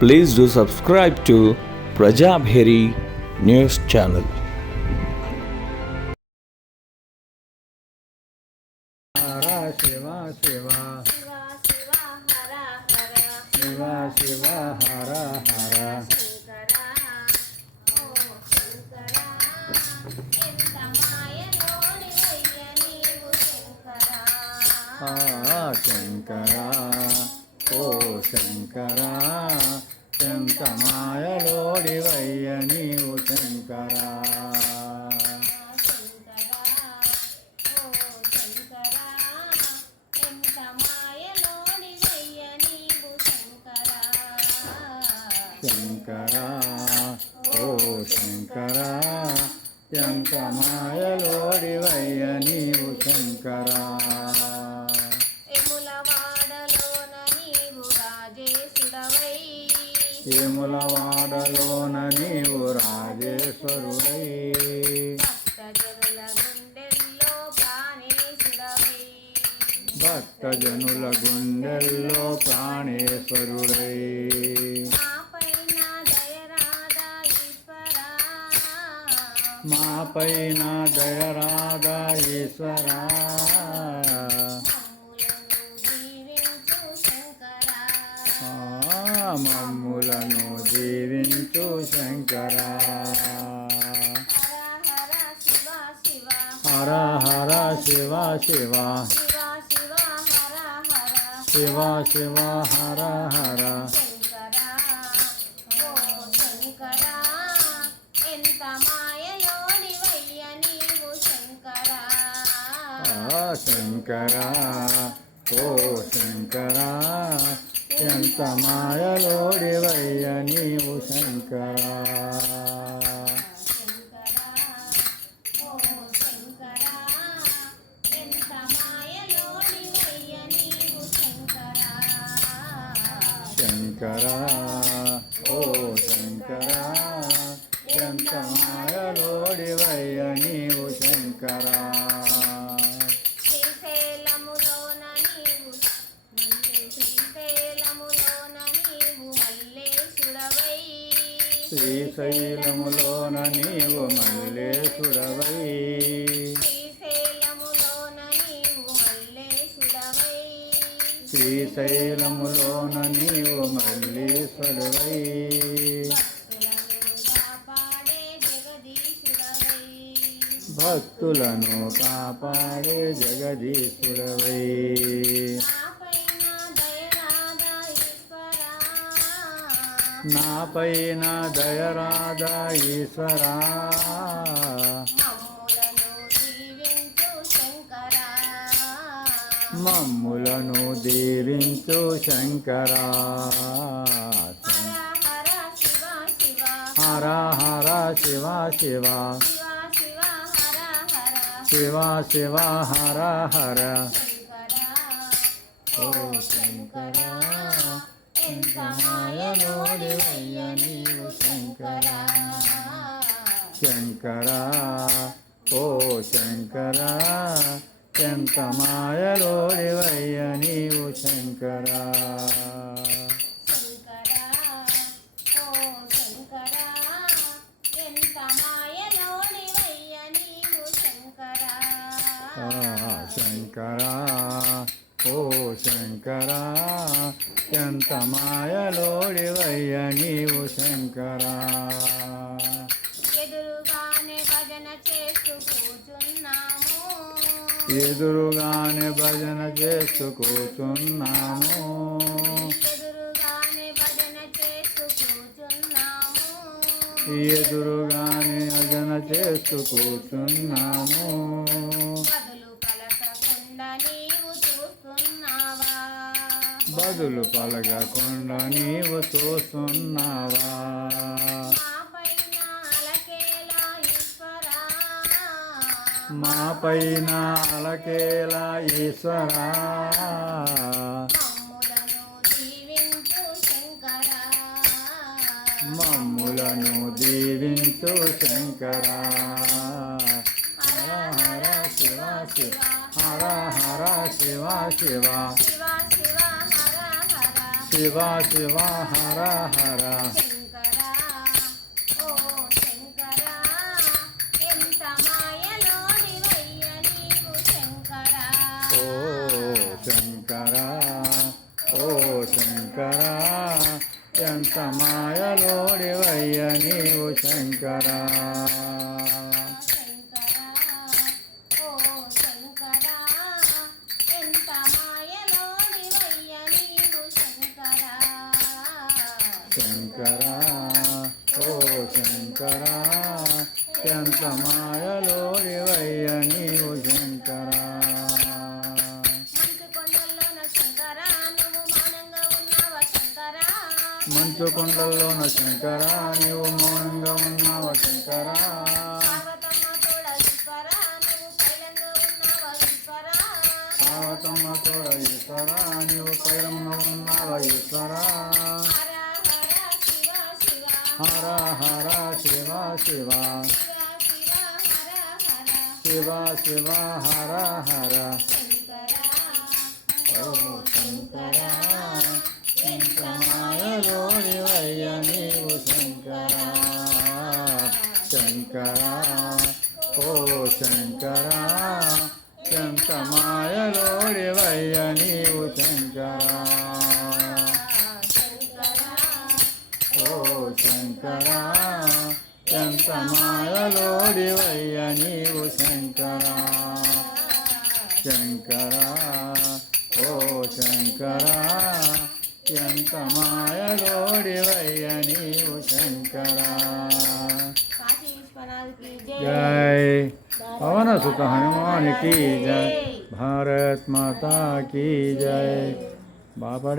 Please do subscribe to Prajabheri News Channel. Hara Shiva Shiva Shiva Shiva Hara Hara Shankara, oh Shankara, ఎంత మాయలోడివయ్య నీవు శంకరా. శంకరా ఓ శంకరా ఎంత మాయలోడివయ్య నీవు శంకరా. యములవాడలోన నీవు రాజేశ్వరుడై భక్తజనుల గుండెల్లో ప్రాణేశ్వరుడై మా పైన దయరాధా ఈశ్వరా. మమ్ములను దీవించు శంకరా. హర హర శివ శివ శివ శివ హర హర. శంకరా ఓ శంకరా ఎంత మాయలోడివయ్య నీవు శంకరా. శంకరా ఓ శంకరా ఎంత మాయలోడివయ్య నీవు శంకరా. శ్రీశైలములోన నీవు మల్లేశుడవై శ్రీశైలములోన నీవు మల్లేశ్వరుడవై భక్తులను కాపాడే జగదీశుడవై. నా పైన దయరాధా ఈశ్వరా. మమ్ములను దీవించు శంకరా. హర హర శివ శివ శివ శివ హర హర. ఓ శంకరా ఎంత మాయలోడివయ్య నీవు శంకరా. శంకరా ఓ శంకరా ఎంత మాయలోడివయ్య నీవు శంకరా. శంకరా ఓ శంకరా ఎంత మాయలోడివయ్య నీవు శంకరా. ఎదురుగానే భజన చేస్తూ కూర్చున్నాము. ఎదురుగానే భజన చేస్తూ కూర్చున్నాము. బదులు పలకకుండా నీవు చూస్తున్నావా. మా పైన అలకేలా ఈశ్వరా. మమ్ములను దీవించు శంకరా. హర హర శివ శివ హర హర శివ శివ శివ శివ హర హర శంకరా ఓ శంకరా ఎంత మాయలోనివయ్య నీవు శంకరా ఓ శంకరా ఓ శంకరా ఎంత మాయలోడివయ్య నీవు శంకరా శంకరా ఓ శంకరా ఎంత మాయలోనివయ్య నీవు శంకరా శంకరా ఓ శంకరా ఎంత మాయలోడివయ్య నీవు శంకరా మంచు కొండల్లోన శంకరా నువ్వు మౌనంగా ఉన్నావా శంకరా పార్వతమ్మ తోడ ఈశ్వరా నీవు పైలంగా ఉన్నావా ఈశ్వరా హర హర శివ శివ శివ శివ హర హర ఓ శంకరా ఎంత మాయలోడివయ్య నీవు శంకరా శంకరా ఓ శంకరా ఎంత మాయలోడివయ్య నీవు శంకరా ఓ శంకరా ఎంత మాయలోడివయ్య నీవు శంకరా శంకరా ఓ శంకరా ఎంత మాయలోడివయ్య నీవు శంకరా కాశీ విశ్వనాథ్ की జై పవన సుత హనుమాన్ की जय भारत माता की जय बाबा